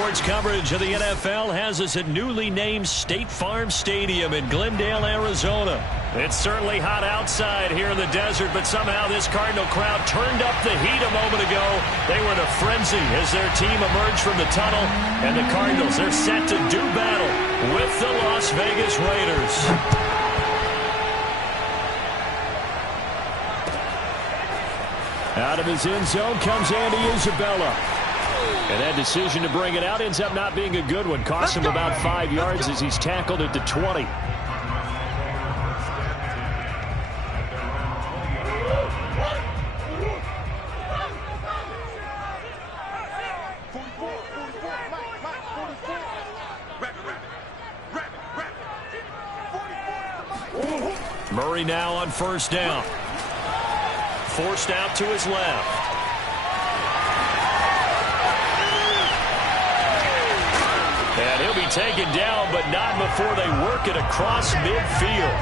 Sports coverage of the NFL has us at newly named State Farm Stadium in Glendale, Arizona. It's certainly hot outside here in the desert, but somehow this Cardinal crowd turned up the heat a moment ago. They were in a frenzy as their team emerged from the tunnel, and the Cardinals, they're set to do battle with the Las Vegas Raiders. Out of his end zone comes Andy Isabella. And that decision to bring it out ends up not being a good one. Costs him about 5 yards as he's tackled at the 20. Murray now on first down. Forced out to his left. And he'll be taken down, but not before they work it across midfield.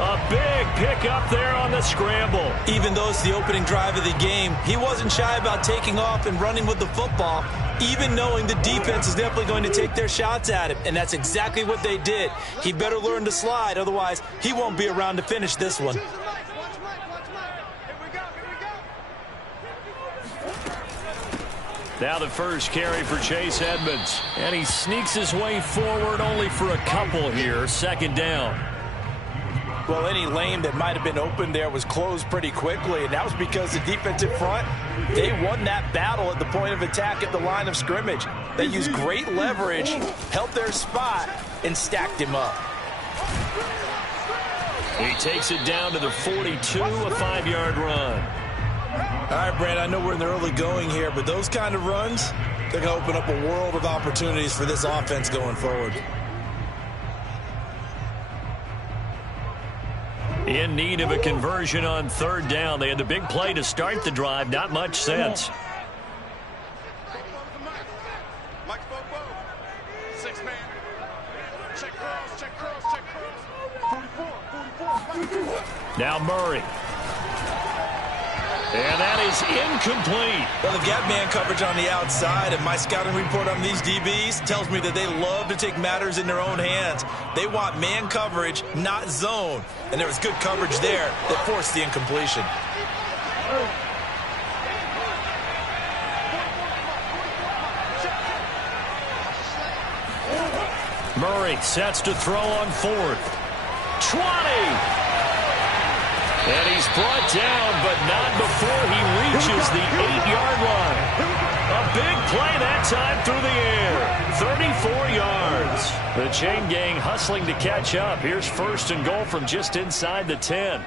A big pickup there on the scramble. Even though it's the opening drive of the game, he wasn't shy about taking off and running with the football, even knowing the defense is definitely going to take their shots at him. And that's exactly what they did. He better learn to slide, otherwise he won't be around to finish this one. Now the first carry for Chase Edmonds. And he sneaks his way forward only for a couple here. Second down. Well, any lane that might have been open there was closed pretty quickly, and that was because the defensive front, they won that battle at the point of attack at the line of scrimmage. They used great leverage, held their spot, and stacked him up. He takes it down to the 42, a 5-yard run. All right, Brand, I know we're in the early going here, but those kind of runs, they're going to open up a world of opportunities for this offense going forward. In need of a conversion on third down. They had the big play to start the drive. Not much sense. Now Murray. And that is incomplete. Well, they've got man coverage on the outside, and my scouting report on these DBs tells me that they love to take matters in their own hands. They want man coverage, not zone. And there was good coverage there that forced the incompletion. Murray sets to throw on fourth. 20! And he's brought down, but not before he reaches the 8-yard line. A big play that time through the air. 34 yards. The chain gang hustling to catch up. Here's first and goal from just inside the 10.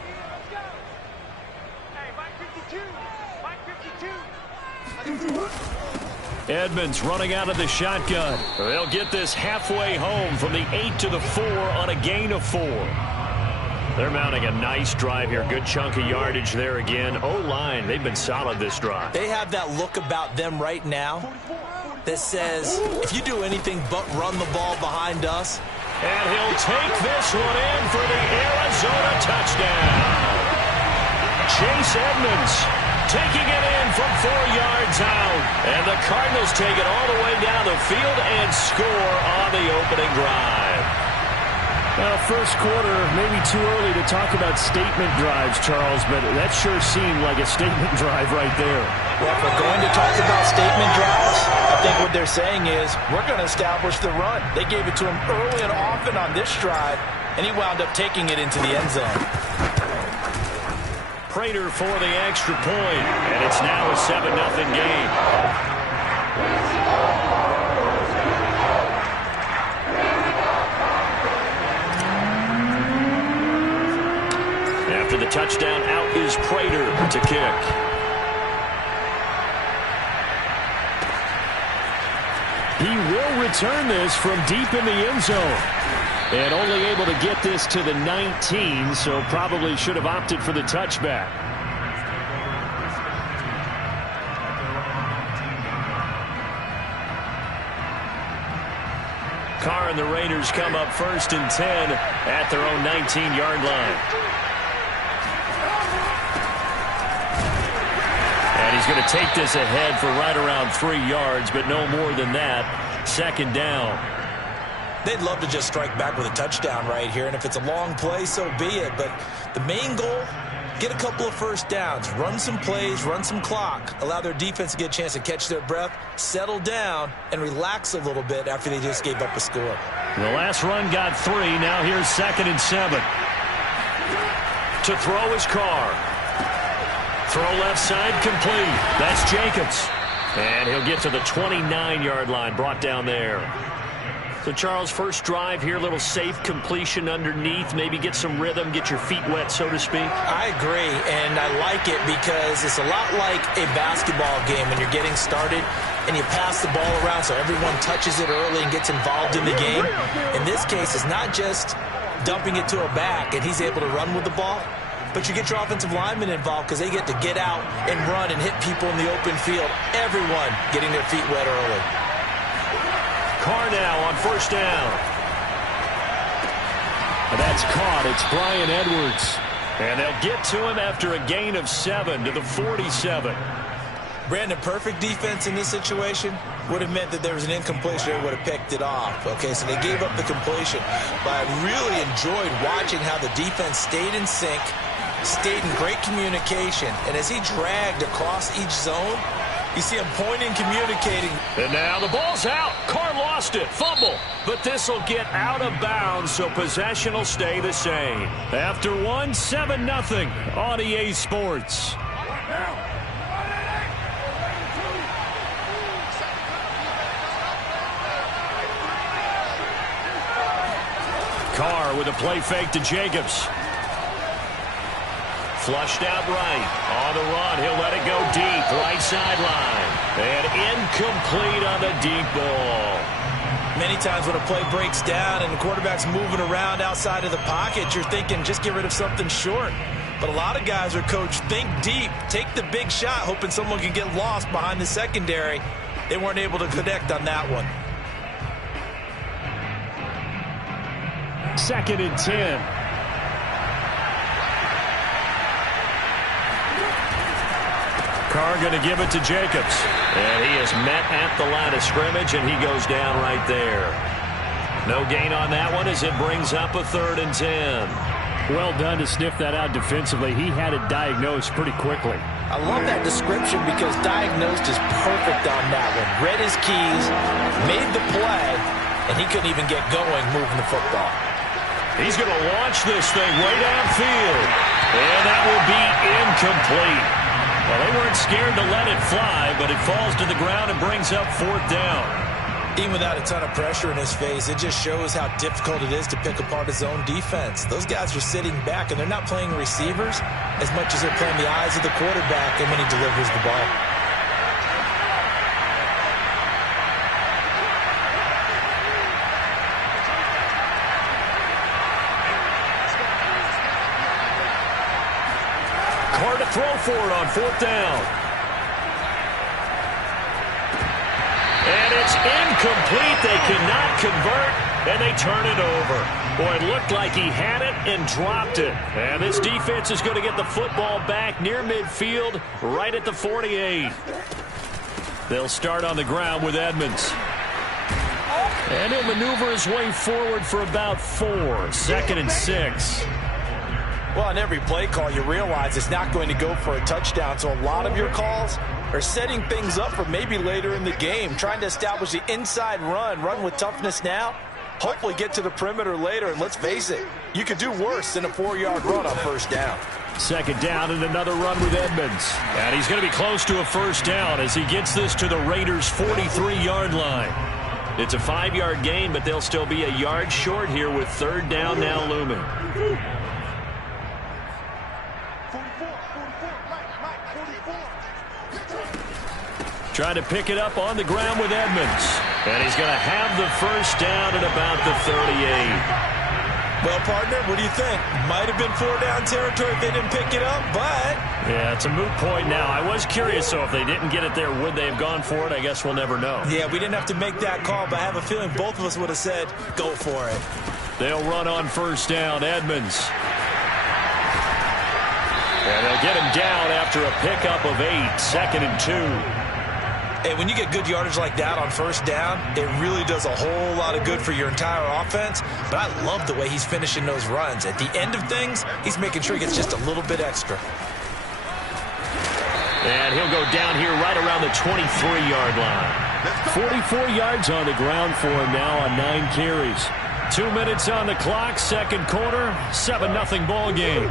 Edmonds running out of the shotgun. They'll get this halfway home from the 8 to the 4 on a gain of 4. They're mounting a nice drive here. Good chunk of yardage there again. O-line, they've been solid this drive. They have that look about them right now that says, if you do anything but run the ball behind us. And he'll take this one in for the Arizona touchdown. Chase Edmonds taking it in from 4 yards out. And the Cardinals take it all the way down the field and score on the opening drive. Well, first quarter, maybe too early to talk about statement drives, Charles, but that sure seemed like a statement drive right there. Well, if we're going to talk about statement drives, I think what they're saying is we're going to establish the run. They gave it to him early and often on this drive, and he wound up taking it into the end zone. Prater for the extra point, and it's now a 7-0 game. After the touchdown, out is Prater to kick. He will return this from deep in the end zone. And only able to get this to the 19, so probably should have opted for the touchback. Carr and the Raiders come up first and 10 at their own 19-yard line. And he's going to take this ahead for right around 3 yards, but no more than that. Second down. They'd love to just strike back with a touchdown right here, and if it's a long play, so be it. But the main goal, get a couple of first downs, run some plays, run some clock, allow their defense to get a chance to catch their breath, settle down, and relax a little bit after they just gave up a score. The last run got 3. Now here's 2nd and 7. To throw is Carr. Throw left side complete. That's Jacobs. And he'll get to the 29-yard line, brought down there. So, Charles, first drive here, little safe completion underneath, maybe get some rhythm, get your feet wet, so to speak. I agree, and I like it because it's a lot like a basketball game when you're getting started and you pass the ball around so everyone touches it early and gets involved in the game. In this case, it's not just dumping it to a back and he's able to run with the ball, but you get your offensive linemen involved because they get to get out and run and hit people in the open field. Everyone getting their feet wet early. Carr now on first down. And that's caught. It's Bryan Edwards. And they'll get to him after a gain of 7 to the 47. Brandon, perfect defense in this situation would have meant that there was an incompletion. They would have picked it off. Okay, so they gave up the completion. But I really enjoyed watching how the defense stayed in sync, stayed in great communication. And as he dragged across each zone, you see him pointing, communicating. And now the ball's out. Carr lost it. Fumble. But this will get out of bounds, so possession will stay the same. After 1, 7-0 on EA Sports. Carr with a play fake to Jacobs. Flushed out right. On the run. He'll let it go deep. Right sideline. And incomplete on the deep ball. Many times when a play breaks down and the quarterback's moving around outside of the pocket, you're thinking just get rid of something short. But a lot of guys are coached, think deep, take the big shot, hoping someone can get lost behind the secondary. They weren't able to connect on that one. 2nd and 10. Carr going to give it to Jacobs. And he is met at the line of scrimmage, and he goes down right there. No gain on that one as it brings up a 3rd and 10. Well done to sniff that out defensively. He had it diagnosed pretty quickly. I love that description because diagnosed is perfect on that one. Read his keys, made the play, and he couldn't even get going moving the football. He's going to launch this thing way downfield. And that will be incomplete. Well, they weren't scared to let it fly, but it falls to the ground and brings up 4th down. Even without a ton of pressure in his face, it just shows how difficult it is to pick apart his own defense. Those guys are sitting back, and they're not playing receivers as much as they're playing the eyes of the quarterback and when he delivers the ball. Carr to throw for it on 4th down. And it's incomplete. They cannot convert, and they turn it over. Boy, it looked like he had it and dropped it. And this defense is going to get the football back near midfield, right at the 48. They'll start on the ground with Edmonds. And he'll maneuver his way forward for about 4. 2nd and 6. Well, on every play call, you realize it's not going to go for a touchdown. So a lot of your calls are setting things up for maybe later in the game, trying to establish the inside run with toughness now, hopefully get to the perimeter later. And let's face it, you could do worse than a 4-yard run on 1st down. 2nd down and another run with Edmonds. And he's going to be close to a 1st down as he gets this to the Raiders' 43-yard line. It's a 5-yard gain, but they'll still be a yard short here with 3rd down now looming. Trying to pick it up on the ground with Edmonds. And he's going to have the 1st down at about the 38. Well, partner, what do you think? Might have been 4-down territory if they didn't pick it up, but... Yeah, it's a moot point now. I was curious, so if they didn't get it there, would they have gone for it? I guess we'll never know. Yeah, we didn't have to make that call, but I have a feeling both of us would have said, go for it. They'll run on 1st down, Edmonds. And they'll get him down after a pickup of 8, 2nd and 2. Hey, when you get good yardage like that on first down, it really does a whole lot of good for your entire offense. But I love the way he's finishing those runs. At the end of things, he's making sure he gets just a little bit extra. And he'll go down here right around the 23-yard line. 44 yards on the ground for him now on 9 carries. 2 minutes on the clock, second quarter, 7-0 ball game.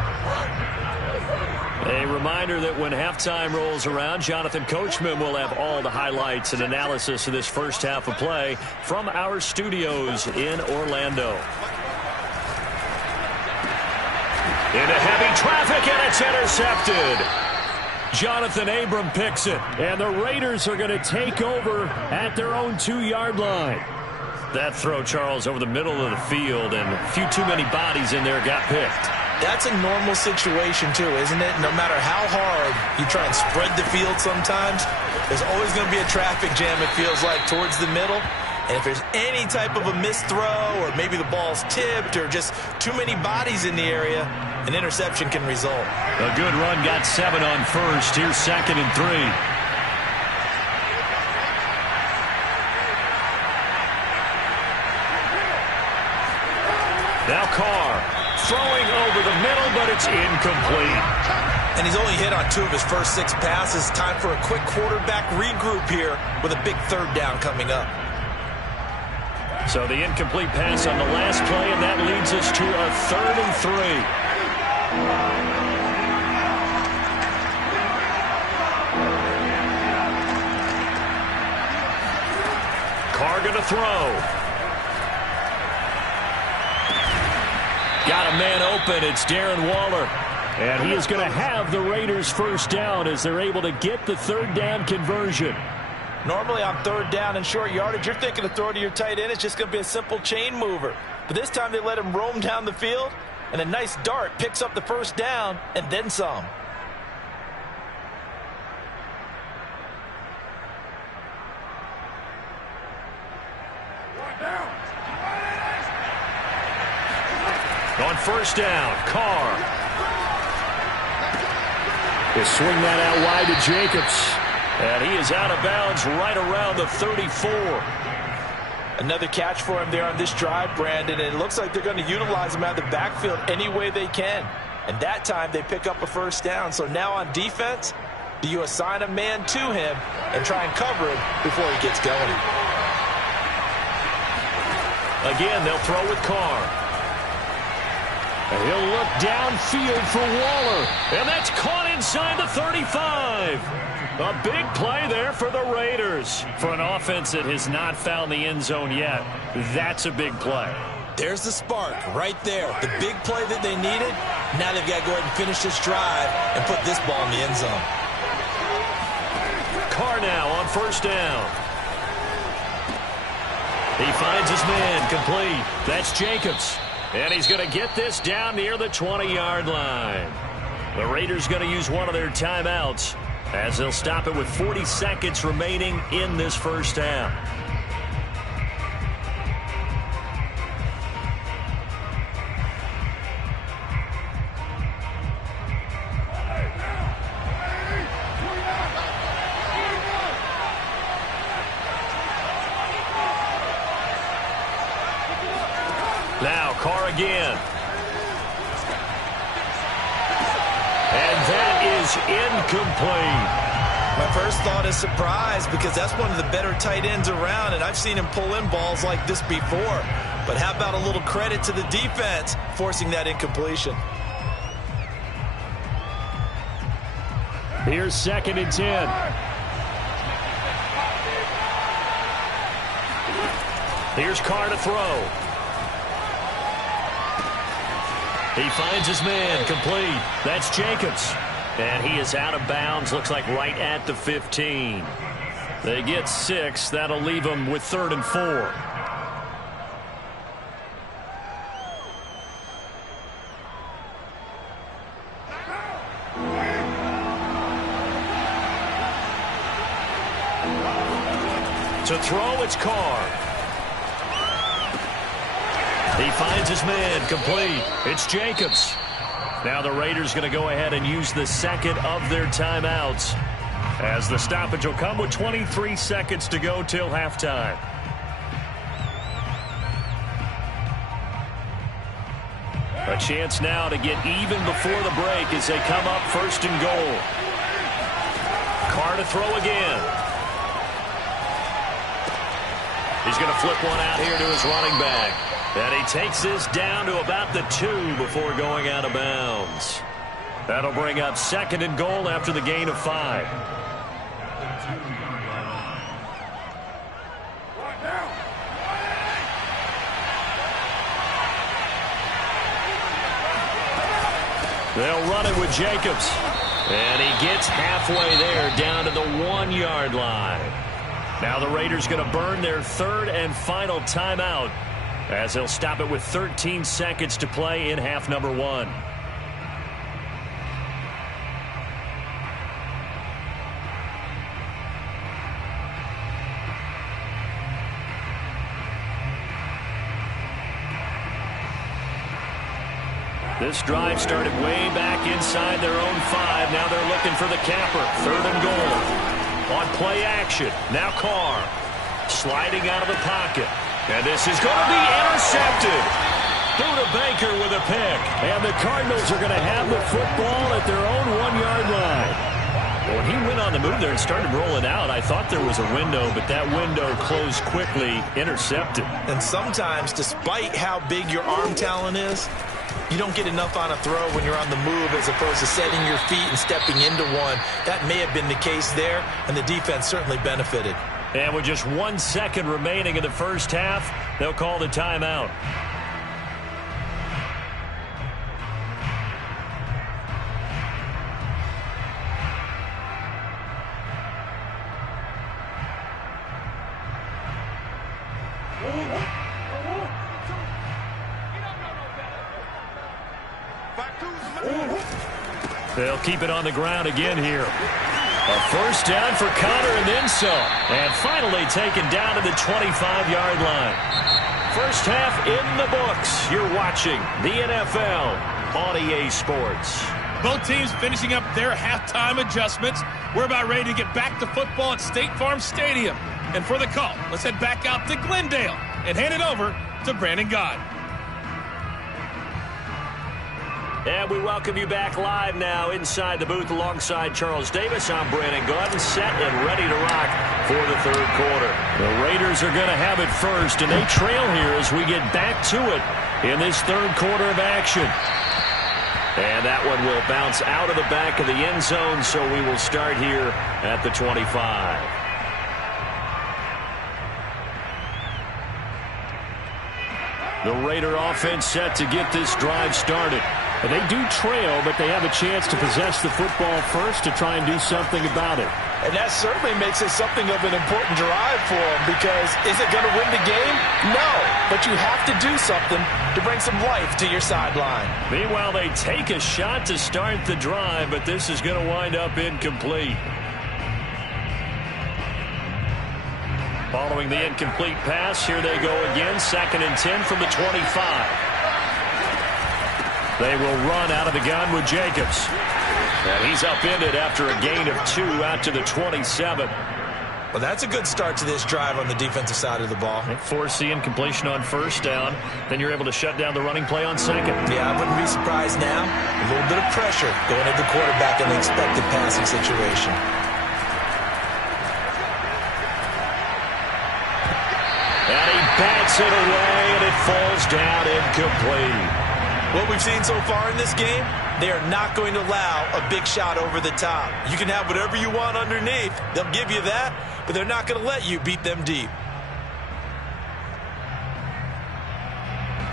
A reminder that when halftime rolls around, Jonathan Coachman will have all the highlights and analysis of this first half of play from our studios in Orlando. Into heavy traffic, and it's intercepted. Jonathan Abram picks it, and the Raiders are going to take over at their own 2-yard line. That throw, Charles, over the middle of the field, and a few too many bodies in there got picked. That's a normal situation, too, isn't it? No matter how hard you try and spread the field sometimes, there's always going to be a traffic jam, it feels like, towards the middle. And if there's any type of a missed throw or maybe the ball's tipped or just too many bodies in the area, an interception can result. A good run got 7 on first. Here's 2nd and 3. Now Carr throwing over the middle, but it's incomplete. And he's only hit on 2 of his first 6 passes. Time for a quick quarterback regroup here with a big 3rd down coming up. So the incomplete pass on the last play, and that leads us to a 3rd and 3. Carr going to throw. Got a man open. It's Darren Waller. And he is going to have the Raiders first down as they're able to get the 3rd down conversion. Normally on 3rd down and short yardage, you're thinking of throwing to your tight end. It's just going to be a simple chain mover. But this time they let him roam down the field, and a nice dart picks up the first down and then some. On first down, Carr. He'll swing that out wide to Jacobs. And he is out of bounds right around the 34. Another catch for him there on this drive, Brandon. And it looks like they're going to utilize him out of the backfield any way they can. And that time they pick up a first down. So now on defense, do you assign a man to him and try and cover him before he gets going? Again, they'll throw with Carr. And he'll look downfield for Waller. And that's caught inside the 35. A big play there for the Raiders. For an offense that has not found the end zone yet, that's a big play. There's the spark right there. The big play that they needed. Now they've got to go ahead and finish this drive and put this ball in the end zone. Carr now on first down. He finds his man complete. That's Jacobs. And he's going to get this down near the 20-yard line. The Raiders going to use one of their timeouts as they'll stop it with 40 seconds remaining in this first half. Now Carr again. And that is incomplete. My first thought is surprise because that's one of the better tight ends around, and I've seen him pull in balls like this before. But how about a little credit to the defense forcing that incompletion? Here's 2nd and 10. Here's Carr to throw. He finds his man complete. That's Jacobs. And he is out of bounds, looks like right at the 15. They get 6. That'll leave them with 3rd and 4. To throw, it's Carr. He finds his man complete. It's Jacobs. Now the Raiders going to go ahead and use the second of their timeouts as the stoppage will come with 23 seconds to go till halftime. A chance now to get even before the break as they come up 1st and goal. Carr to throw again. He's going to flip one out here to his running back. And he takes this down to about the 2 before going out of bounds. That'll bring up 2nd and goal after the gain of 5. They'll run it with Jacobs. And he gets halfway there down to the 1-yard line. Now the Raiders going to burn their 3rd and final timeout as they'll stop it with 13 seconds to play in half number 1. This drive started way back inside their own 5. Now they're looking for the capper. 3rd and goal. On play action. Now Carr sliding out of the pocket. And this is going to be intercepted. Buda Baker with a pick. And the Cardinals are going to have the football at their own 1-yard line. When he went on the move there and started rolling out, I thought there was a window, but that window closed quickly, intercepted. And sometimes, despite how big your arm talent is, you don't get enough on a throw when you're on the move as opposed to setting your feet and stepping into one. That may have been the case there, and the defense certainly benefited. And with just 1 second remaining in the first half, they'll call the timeout. They'll keep it on the ground again here. A first down for Connor and then some. And finally taken down to the 25-yard line. First half in the books. You're watching the NFL on EA Sports. Both teams finishing up their halftime adjustments. We're about ready to get back to football at State Farm Stadium. And for the call, let's head back out to Glendale and hand it over to Brandon Gaud. And we welcome you back live now inside the booth alongside Charles Davis. I'm Brandon Gaud, set and ready to rock for the 3rd quarter. The Raiders are going to have it first, and they trail here as we get back to it in this 3rd quarter of action. And that one will bounce out of the back of the end zone, so we will start here at the 25. The Raider offense set to get this drive started. They do trail, but they have a chance to possess the football first to try and do something about it. And that certainly makes it something of an important drive for them, because is it going to win the game? No, but you have to do something to bring some life to your sideline. Meanwhile, they take a shot to start the drive, but this is going to wind up incomplete. Following the incomplete pass, here they go again, 2nd and 10 from the 25. They will run out of the gun with Jacobs. And he's upended after a gain of 2 out to the 27. Well, that's a good start to this drive on the defensive side of the ball. They force the incompletion on 1st down. Then you're able to shut down the running play on 2nd. Yeah, I wouldn't be surprised now. A little bit of pressure going at the quarterback in the expected passing situation. And he bats it away, and it falls down incomplete. What we've seen so far in this game, they are not going to allow a big shot over the top. You can have whatever you want underneath. They'll give you that, but they're not going to let you beat them deep.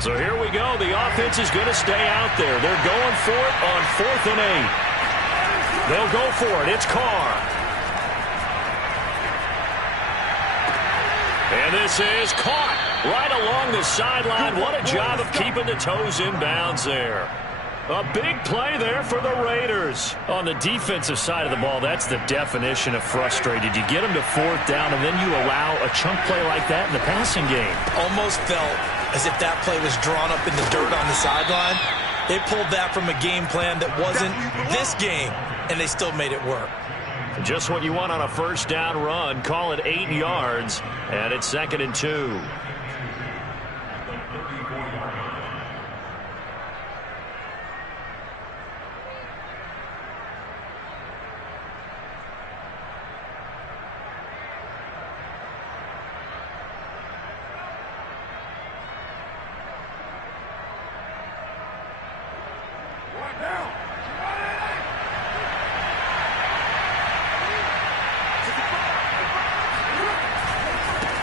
So here we go. The offense is going to stay out there. They're going for it on 4th and 8. They'll go for it. It's Carr. And this is caught right along the sideline. What a job of keeping the toes in bounds there. A big play there for the Raiders. On the defensive side of the ball, that's the definition of frustrated. You get them to 4th down, and then you allow a chunk play like that in the passing game. Almost felt as if that play was drawn up in the dirt on the sideline. They pulled that from a game plan that wasn't this game, and they still made it work. Just what you want on a first down run. Call it 8 yards, and it's 2nd and 2.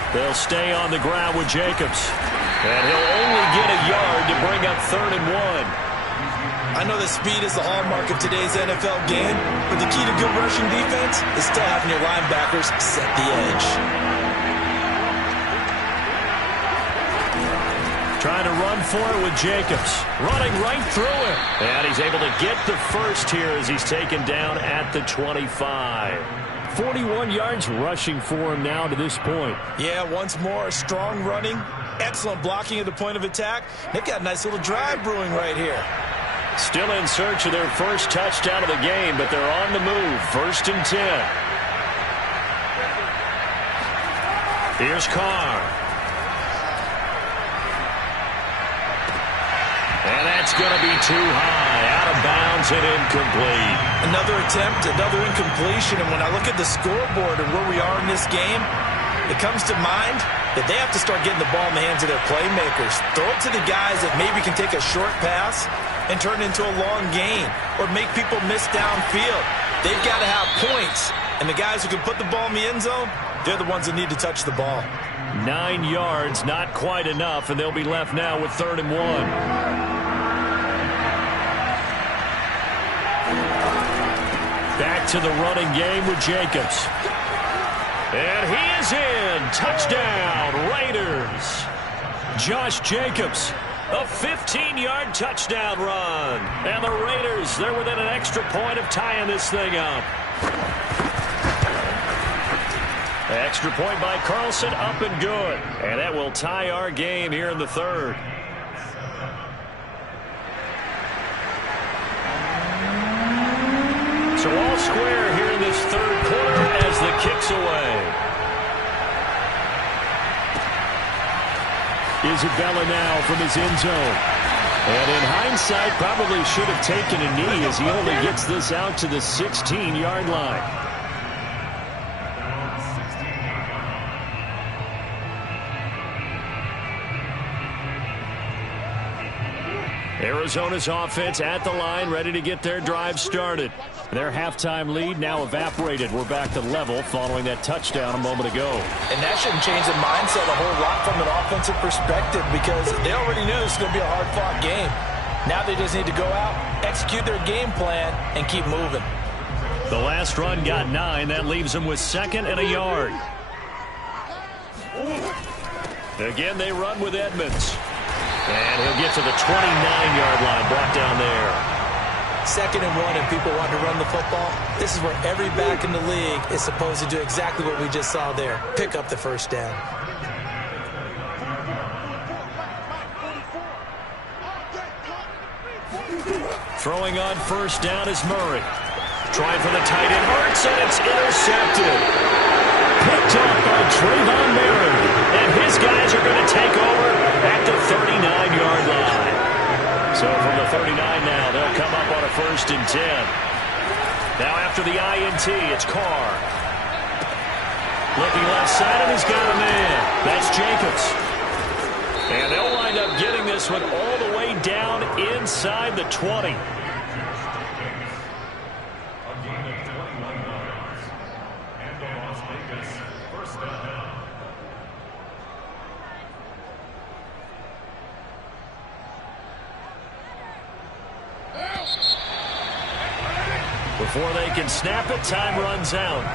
They'll stay on the ground with Jacobs. And he'll only get a yard to bring up 3rd and 1. I know that speed is the hallmark of today's NFL game, but the key to good rushing defense is still having your linebackers set the edge. Trying to run for it with Jacobs. Running right through him. And he's able to get the first here as he's taken down at the 25. 41 yards rushing for him now to this point. Yeah, once more, strong running, excellent blocking at the point of attack. They've got a nice little drive brewing right here. Still in search of their first touchdown of the game, but they're on the move. 1st and 10. Here's Carr. And that's going to be too high. Out of bounds and incomplete. Another attempt, another incompletion. And when I look at the scoreboard and where we are in this game, it comes to mind that they have to start getting the ball in the hands of their playmakers. Throw it to the guys that maybe can take a short pass and turn it into a long gain or make people miss downfield. They've got to have points. And the guys who can put the ball in the end zone, they're the ones that need to touch the ball. 9 yards, not quite enough, and they'll be left now with 3rd and 1. Back to the running game with Jacobs. And he is in. Touchdown, Raiders. Josh Jacobs, a 15-yard touchdown run. And the Raiders, they're within an extra point of tying this thing up. Extra point by Carlson, up and good. And that will tie our game here in the 3rd. So all square here in this 3rd quarter as the kick's away. Isabella now from his end zone. And in hindsight, probably should have taken a knee as he only gets this out to the 16-yard line. Arizona's offense at the line, ready to get their drive started. Their halftime lead now evaporated. We're back to level following that touchdown a moment ago. And that shouldn't change the mindset a whole lot from an offensive perspective because they already knew this was going to be a hard-fought game. Now they just need to go out, execute their game plan, and keep moving. The last run got 9. That leaves them with 2nd and a yard. Again, they run with Edmonds. And he'll get to the 29-yard line, brought down there. 2nd and 1, and people want to run the football. This is where every back in the league is supposed to do exactly what we just saw there. Pick up the first down. Throwing on first down is Murray. Trying for the tight end. Hurts, and it's intercepted. Picked up by Trayvon Merritt. And his guys are going to take over at the 39-yard line. So from the 39 now, they'll come up on a 1st and 10. Now after the INT, it's Carr. Looking left side, and he's got a man. That's Jacobs. And they'll wind up getting this one all the way down inside the 20. Before they can snap it, time runs out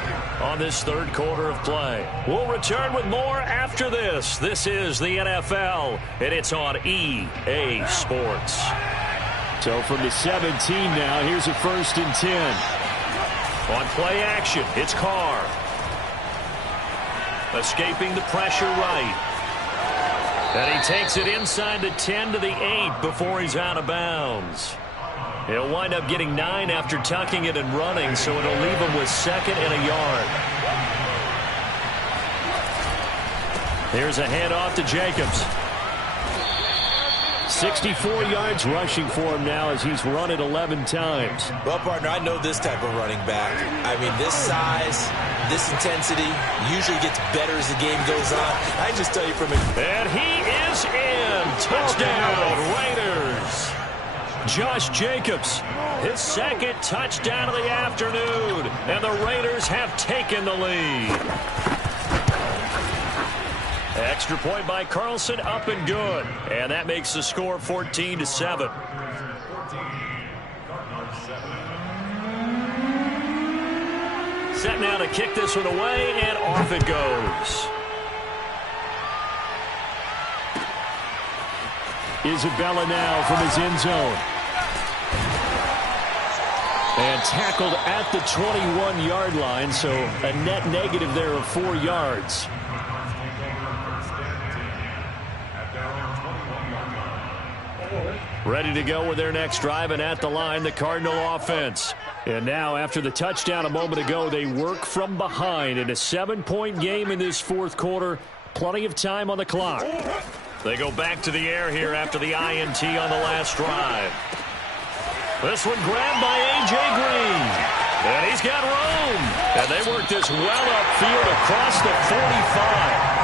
on this 3rd quarter of play. We'll return with more after this. This is the NFL, and it's on EA Sports. So from the 17 now, here's a 1st and 10. On play action, it's Carr. Escaping the pressure right. And he takes it inside the 10 to the 8 before he's out of bounds. He'll wind up getting 9 after tucking it and running, so it'll leave him with 2nd and a yard. Here's a handoff to Jacobs. 64 yards rushing for him now as he's run it 11 times. Well, partner, I know this type of running back. I mean, this size, this intensity usually gets better as the game goes on. I just tell you from it. And he is in. Touchdown, Raiders. Josh Jacobs, his 2nd touchdown of the afternoon. And the Raiders have taken the lead. Extra point by Carlson, up and good. And that makes the score 14-7. Set now to kick this one away, and off it goes. Isabella now from his end zone. And tackled at the 21-yard line, so a net negative there of 4 yards. Ready to go with their next drive, and at the line, the Cardinal offense. And now, after the touchdown a moment ago, they work from behind in a 7-point game in this 4th quarter. Plenty of time on the clock. They go back to the air here after the INT on the last drive. This one grabbed by A.J. Green. And he's got room. And they work this well upfield across the 45.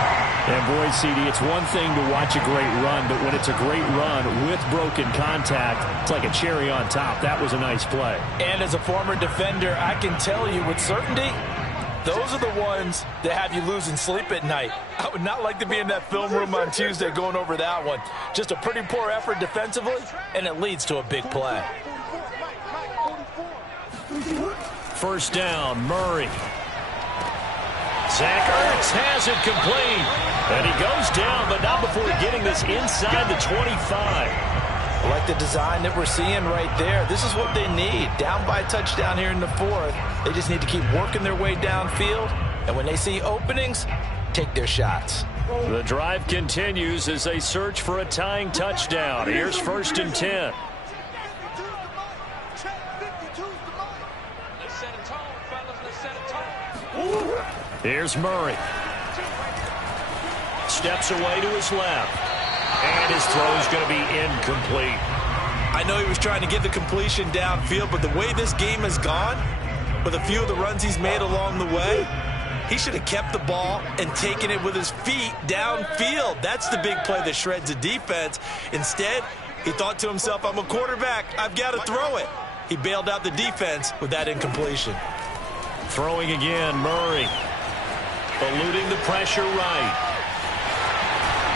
And boy, CD, it's one thing to watch a great run, but when it's a great run with broken contact, it's like a cherry on top. That was a nice play. And as a former defender, I can tell you with certainty, those are the ones that have you losing sleep at night. I would not like to be in that film room on Tuesday going over that one. Just a pretty poor effort defensively, and it leads to a big play. First down, Murray. Zach Ertz has it complete. And he goes down, but not before getting this inside the 25. I like the design that we're seeing right there. This is what they need. Down by a touchdown here in the 4th. They just need to keep working their way downfield. And when they see openings, take their shots. The drive continues as they search for a tying touchdown. Here's 1st and 10. Here's Murray. Steps away to his left. And his throw is going to be incomplete. I know he was trying to get the completion downfield, but the way this game has gone, with a few of the runs he's made along the way, he should have kept the ball and taken it with his feet downfield. That's the big play that shreds a defense. Instead, he thought to himself, I'm a quarterback. I've got to throw it. He bailed out the defense with that incompletion. Throwing again, Murray. Eluding the pressure right.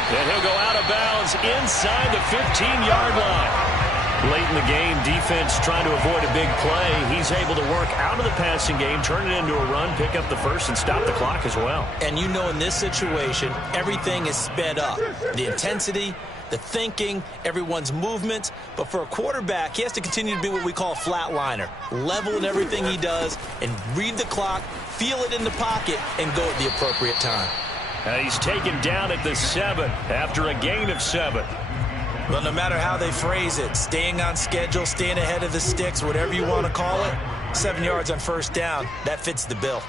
And he'll go out of bounds inside the 15-yard line. Late in the game, defense trying to avoid a big play. He's able to work out of the passing game, turn it into a run, pick up the first, and stop the clock as well. And you know in this situation, everything is sped up. The intensity, the thinking, everyone's movement. But for a quarterback, he has to continue to be what we call a flatliner. Level in everything he does and read the clock, feel it in the pocket, and go at the appropriate time. And he's taken down at the 7 after a gain of 7. Well, no matter how they phrase it, staying on schedule, staying ahead of the sticks, whatever you want to call it, 7 yards on first down, that fits the bill.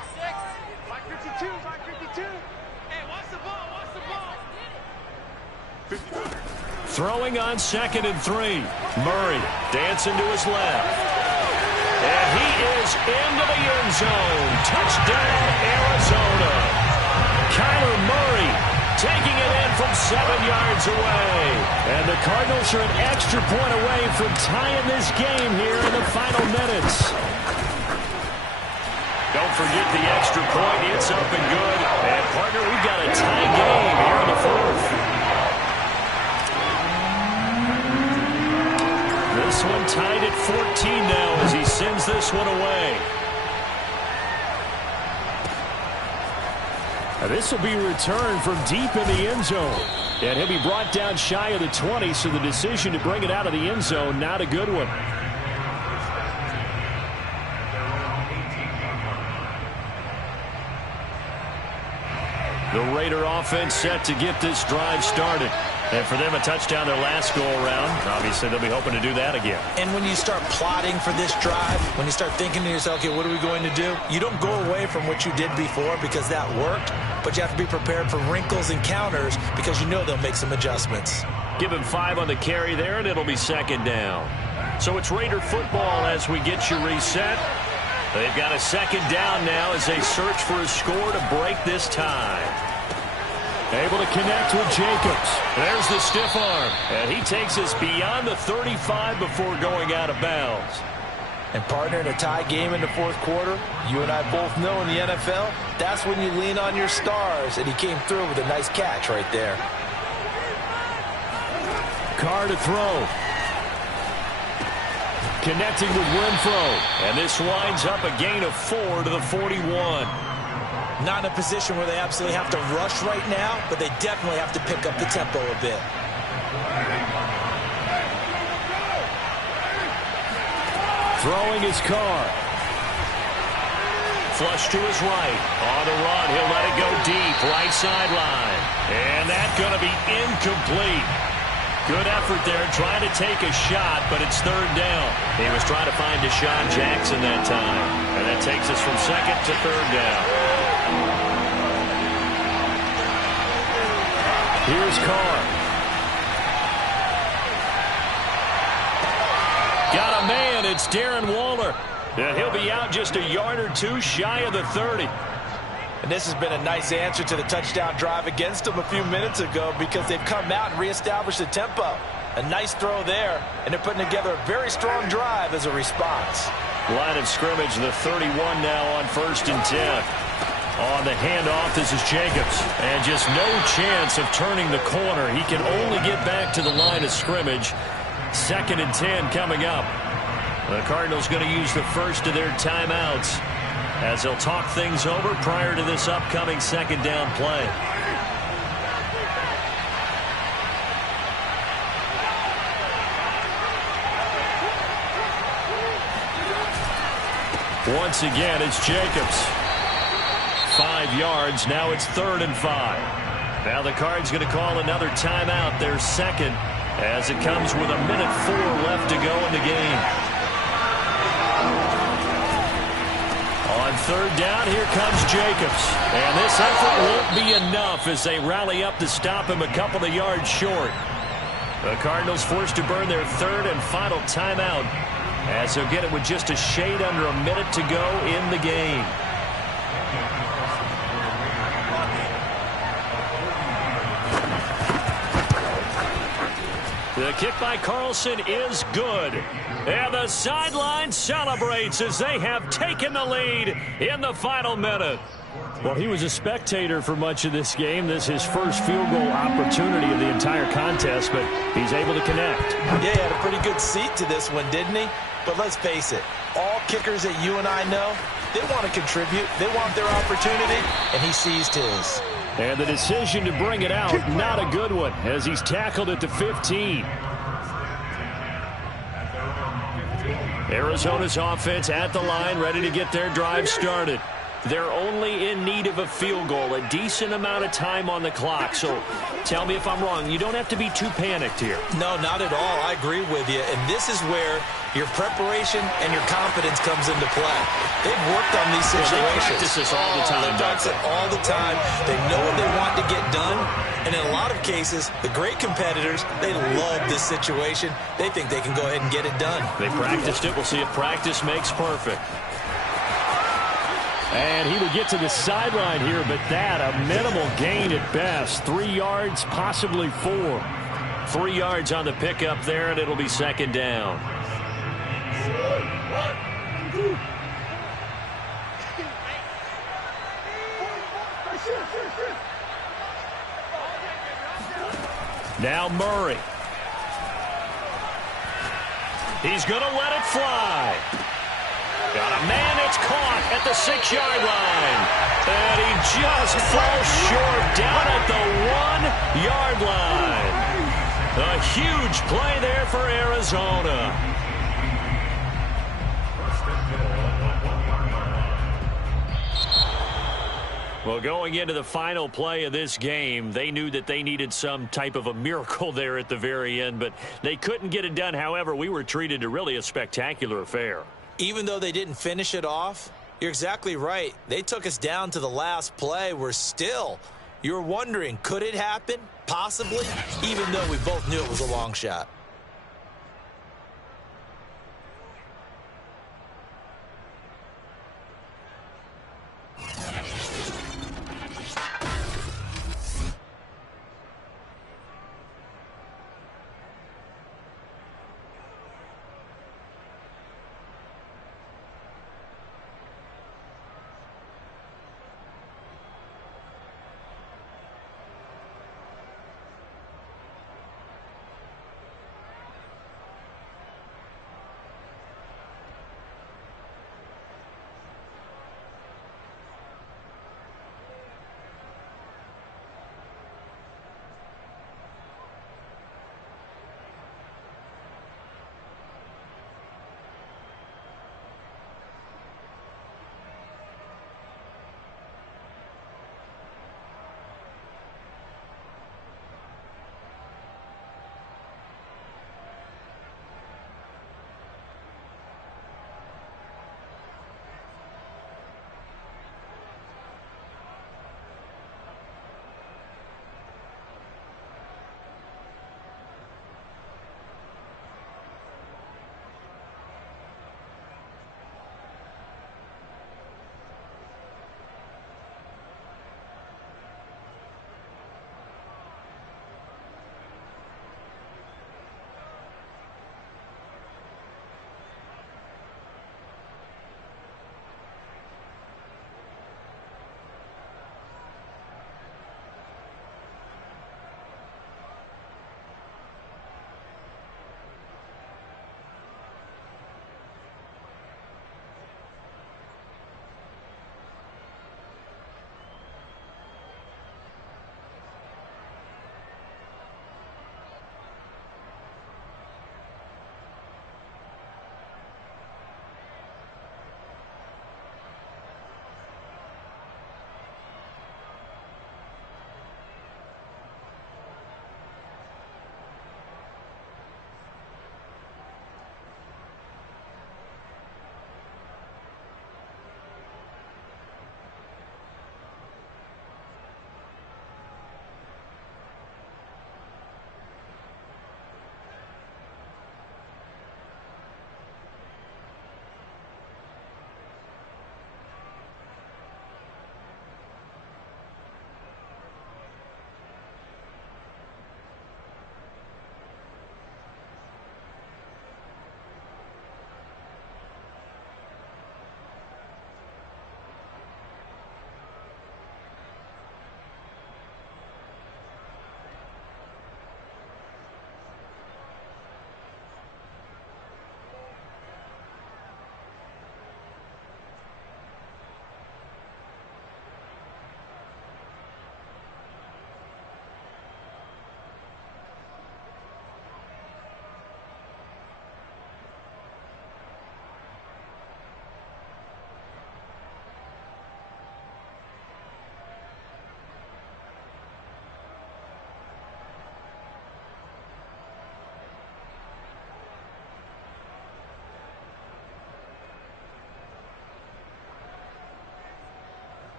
Throwing on 2nd and 3. Murray dancing to his left. And he is into the end zone. Touchdown, Arizona. Kyler Murray taking it in from 7 yards away. And the Cardinals are an extra point away from tying this game here in the final minutes. Don't forget the extra point. It's up and good. And, partner, we've got a tie game here in the 4th. This one tied at 14 now as he sends this one away. Now this will be returned from deep in the end zone. And he'll be brought down shy of the 20, so the decision to bring it out of the end zone, not a good one. The Raider offense set to get this drive started. And for them, a touchdown their last go-around. Obviously, they'll be hoping to do that again. And when you start plotting for this drive, when you start thinking to yourself, okay, what are we going to do? You don't go away from what you did before because that worked, but you have to be prepared for wrinkles and counters because you know they'll make some adjustments. Give him 5 on the carry there, and it'll be second down. So it's Raider football as we get you reset. They've got a second down now as they search for a score to break this tie. Able to connect with Jacobs. There's the stiff arm. And he takes us beyond the 35 before going out of bounds. And partner, in a tie game in the fourth quarter, you and I both know in the NFL, that's when you lean on your stars. And he came through with a nice catch right there. Carr to throw. Connecting with Renfro. And this winds up a gain of 4 to the 41. Not in a position where they absolutely have to rush right now, but they definitely have to pick up the tempo a bit. Throwing his Carr. Flush to his right. On the run, he'll let it go deep. Right sideline. And that's going to be incomplete. Good effort there, trying to take a shot, but it's third down. He was trying to find Deshaun Jackson that time. And that takes us from second to third down. Here's Carr. Got a man, it's Darren Waller. And he'll be out just a yard or two shy of the 30. And this has been a nice answer to the touchdown drive against them a few minutes ago because they've come out and reestablished the tempo. A nice throw there, and they're putting together a very strong drive as a response. Line of scrimmage, the 31 now on 1st and 10. On the handoff, this is Jacobs. And just no chance of turning the corner. He can only get back to the line of scrimmage. 2nd and 10 coming up. The Cardinals going to use the first of their timeouts as they'll talk things over prior to this upcoming second down play. Once again, it's Jacobs. 5 yards. Now it's 3rd and 5. Now the Cards going to call another timeout, their second, as it comes with 1:04 left to go in the game. On 3rd down, here comes Jacobs. And this effort won't be enough as they rally up to stop him a couple of yards short. The Cardinals forced to burn their 3rd and final timeout as they'll get it with just a shade under a minute to go in the game. The kick by Carlson is good. And the sideline celebrates as they have taken the lead in the final minute. Well, he was a spectator for much of this game. This is his first field goal opportunity of the entire contest, but he's able to connect. Yeah, he had a pretty good seat to this one, didn't he? But let's face it, all kickers that you and I know, they want to contribute. They want their opportunity, and he seized his. And the decision to bring it out, not a good one, as he's tackled at the 15. Arizona's offense at the line, ready to get their drive started. They're only in need of a field goal, a decent amount of time on the clock. So tell me if I'm wrong. You don't have to be too panicked here. No, not at all. I agree with you. And this is where your preparation and your confidence comes into play. They've worked on these situations. They practice this all the time. They practice it all the time. They know what they want to get done. And in a lot of cases, the great competitors, they love this situation. They think they can go ahead and get it done. They practiced it. We'll see if practice makes perfect. And he would get to the sideline here, but that a minimal gain at best. 3 yards, possibly 4. 3 yards on the pickup there, and it'll be second down. Now Murray. He's going to let it fly. Got a man that's caught at the 6-yard line. And he just falls short down at the 1-yard line. A huge play there for Arizona. Well, going into the final play of this game, they knew that they needed some type of a miracle there at the very end, but they couldn't get it done. However, we were treated to really a spectacular affair. Even though they didn't finish it off, you're exactly right. They took us down to the last play. You're wondering, could it happen? Possibly, even though we both knew it was a long shot.